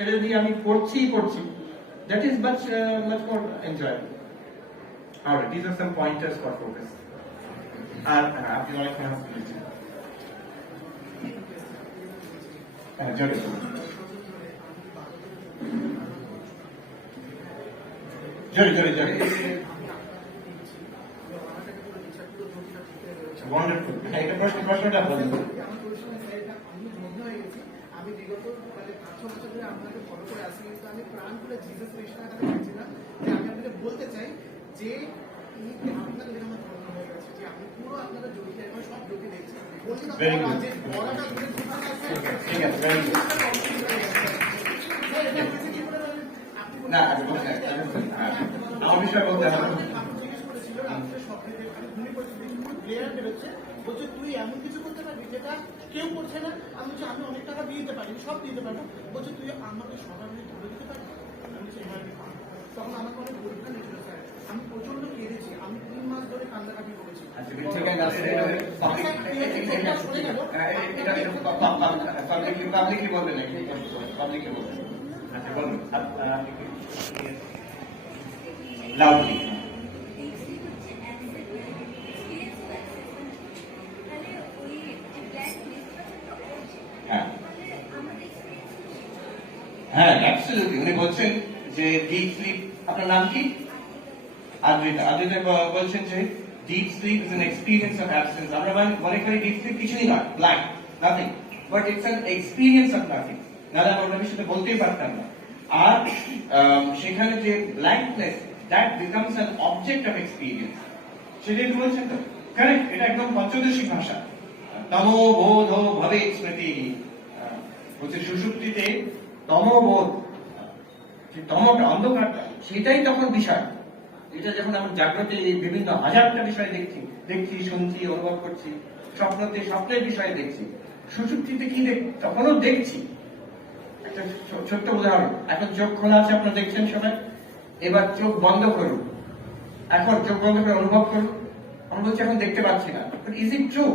ছেড়ে দিয়ে আমি পড়ছি that is much more enjoyable. Alright, these are some pointers for focus. আর আপনি অনেক মেহনত করেছেন। জোরে জোরে জোরে ওয়ান্ডারফুল। হ্যাঁ, এটা প্রশ্নটা বলেন। আমি বিগত 5 বছর ধরে আপনাকে ফলো করে আসি, কিন্তু আমি প্রাণ করে জিসাস রেশনাকে দেখছিলাম যে আমি আপনাকে বলতে চাই যে আপনাদের যেটা আমার ধারণা হয়ে গেছে যে আমি পুরো আপনাদের জড়িয়ে এবং সব জড়িয়ে দেখছি বড়টা ধরে ঠিক আছে, না আমার বিষয় বলতে হবে। জিজ্ঞেস করেছিল রাত্রে স্বপ্নে আমি ঘুমিয়ে পড়েছি, প্লেয়ার বেরোচ্ছে, বলছে তুই এমন কিছু করতে পারবি যেটা কেউ করছে না। আমি বলছি আমি অনেক টাকা দিয়ে দিতে পারি, সব দিতে পারবো। বলছে তুই আমাকে সবার মিলে তুলে দিতে পারবি। আমি বলছি এবার তখন আমাকে অনেক পরীক্ষা নিয়েছিল স্যার, আমি প্রচন্ড কেঁদেছি, আমি 3 মাস ধরে কান্দাকাটি করেছি। পাবলিকলি বলবেন নাকি? পাবলিকলি বলবেন। আচ্ছা বলুন লাউডলি। হ্যাঁ অ্যাবসলিউটলি। উনি বলছেন যে ডিপ স্লিপ, আপনার নাম কি? আদ্রিতা বলছেন যে deep sleep is an experience of absence. আমরা মনে করি ডিপ স্লিপ কিছুই নয়, blank, nothing, but it's an experience of nothing. নাহলে আমরা বিষয়টা বলতেই পারতাম না। আর সেখানে যে blankness, that becomes an object of experience. সেটাই তো বলছেন তো, কারেক্ট? এটা একদম পঞ্চদশী ভাষা। তমো বোধ ভবে স্মৃতি বলছে সুষুপ্তিতে তমবোধ, তমটা অন্ধকারটা, সেটাই তখন বিষয়। এটা যখন আমরা জাগ্রতে বিভিন্ন হাজারটা বিষয় দেখছি শুনছি, অনুভব করছি, স্বপ্নের বিষয় দেখছি, সুষুপ্তিতে কি তখনও দেখছি। একটা ছোট্ট উদাহরণ, এখন চোখ খোলা আছে, আপনারা দেখছেন সবাই, এবার চোখ বন্ধ করুন, এখন চোখ বন্ধ করে অনুভব করুন। আমরা বলছি এখন দেখতে পাচ্ছি না, ইজ ইট ট্রু?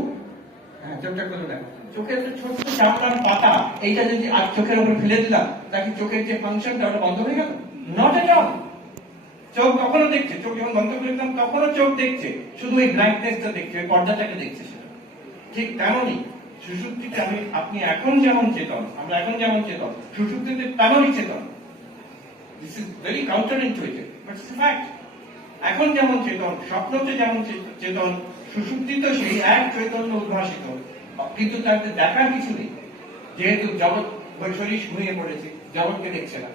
হ্যাঁ, চোখটা খুলে দেখো, চোখের যে ছোট্ট চামড়ার পাতা, এইটা যদি আর চোখের উপর ফেলে দিলাম, তাকে চোখের যে ফাংশনটা ওটা বন্ধ হয়ে গেল? Not at all. চোখ তখনও দেখছে, চোখ যখন বন্ধ করে দিলাম তখনও চোখ দেখছে, শুধু ওই ব্ল্যাঙ্কনেসটা দেখছে, ওই পর্দাটাকে দেখছে। সেটা ঠিক তেমনই সুষুপ্তিতে আপনি এখন যেমন চেতন, আমরা এখন যেমন চেতন, সুষুপ্তিতে তেমনই চেতন। This is very counter intuitive, but it's fact. এখন যেমন চেতন, স্বপ্নতে যেমন চেতন, সুষুপ্তিতে সেই এক চৈতন্য উদ্ভাসিত, কিন্তু তাতে দেখার কিছু নেই। যেহেতু জগৎ, শরীর ঘুমিয়ে পড়েছে, জগৎকে দেখছে না,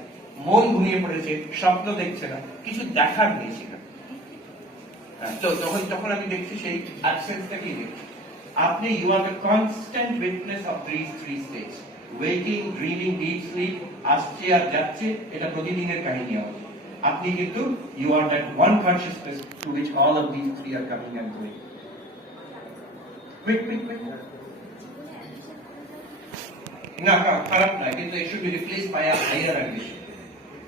মন ঘুমিয়ে পড়েছে, স্বপ্ন দেখছে না, কিছু দেখার নেই সেখানে। তো তখন আমি দেখছি সেই অ্যাবসেন্সটাকেই দেখছি। আপনি you are the constant witness of this three states, waking, dreaming, deep sleep, আসছে আর যাচ্ছে, এটা প্রতিদিনের কাহিনী আমাদের। আপনি কিন্তু you are that one consciousness to which all of this three are coming and going. কুইক না, খারাপ না, কিন্তু it should be replaced by a higher ambition.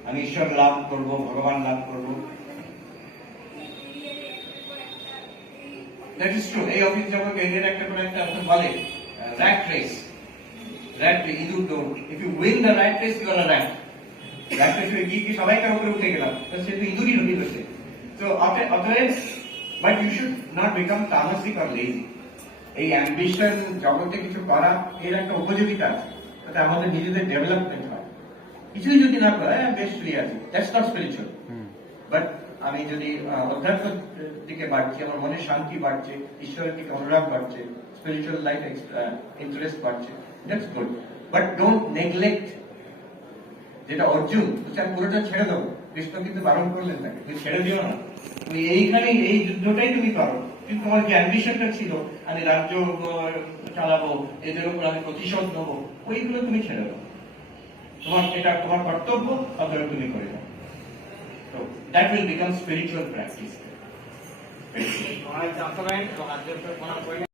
আমি ঈশ্বর লাভ করব, ভগবান লাভ করব। That is true. এই অফিস যখন ক্যারিয়ার একটা করে একটা বলে rat race, ইঁদুর দৌড়। If you win the rat race, you are a rat. rat race এ গিয়ে সবাইকার উপরে উঠে গেলাম, সে তো ইঁদুরই হচ্ছে। So অতএব, but you should not become tamasik or lazy. এই অ্যাম্বিশন, জগতে কিছু করা, এর একটা উপযোগিতা আছে, তাতে আমাদের নিজেদের ডেভেলপমেন্ট হয়। কিছুই যদি না করে বেশ ফ্রি আছে, দ্যাটস নট স্পিরিচুয়াল। বাট আমি যদি অধ্যাত্মের দিকে বাড়ছি, আমার মনে শান্তি বাড়ছে, ঈশ্বরের দিকে অনুরাগ বাড়ছে, স্পিরিচুয়াল লাইফ ইন্টারেস্ট বাড়ছে, that's good. But don't neglect, যেটা অর্জুন আমি পুরোটা ছেড়ে দেবো, কৃষ্ণ কিন্তু বারণ করলেন তাকে, তুমি ছেড়ে দিও না, তুমি এইখানে এই যুদ্ধটাই তুমি করো। কিন্তু তোমার যে অ্যাম্বিশনটা ছিল, আমি রাজ্য চালাবো, এদের উপর আমি প্রতিশোধ নেবো, ওইগুলো তুমি ছেড়ে দাও। এটা তোমার কর্তব্য, অতএব তুমি করে দাও। তো that will become spiritual practice.